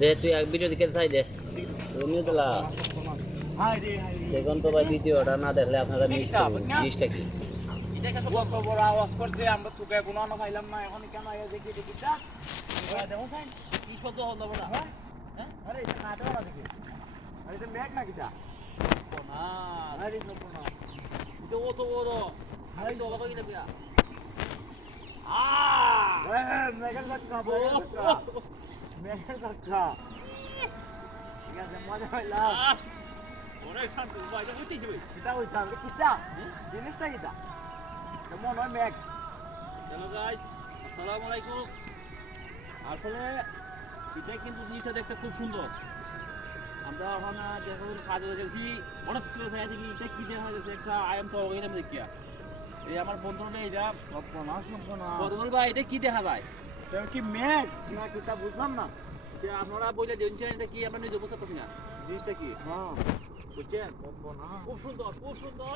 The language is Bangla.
দে তুই এক ভিডিও দেখে চাই দে তুমি দিলা দেখুন তো ভাই ভিডিওটা না দেখলে আপনারা জিনিসটা কি বড় আওয়াজ করছে আমরা তোকে কোনো না পাইলাম না এখন কেন আইয়া দেখি দেখিটা দেখো সাইন কি শব্দ হলো বড় হ্যাঁ আরে এটা কাটে ওরা দেখি আরে এটা মেঘ না কিটা না আরে না এটা ও তো বড় আরে তো বাবা কি লাগবে মেঘের ধাক্কা মেঘের ধাক্কা ঠিক আছে মজা পাইলাম অনেক শান্তি ভাই এটা হইতেই যাবে সেটা হইতে হবে কিটা জিনিসটা কিটা কেমন হয় মেঘ চলো গাইস আসসালামু আলাইকুম আসলে এটা কিন্তু জিনিসটা দেখতে খুব সুন্দর আমরা ওখানে দেখুন কাজে গেছি অনেক কিছু দেখা দেখি এটা কি দেখা যাচ্ছে একটা আয়াম তো ওইরকম দেখিয়া এই আমার বন্ধু নেই এটা বদল ভাই এটা কি দেখা যায় এটা কি মেঘ না কিটা বুঝলাম না যে আপনারা বলে দিচ্ছেন এটা কি আমরা নিজে বুঝতে পারছি না জিনিসটা কি হ্যাঁ বুঝছেন খুব সুন্দর খুব সুন্দর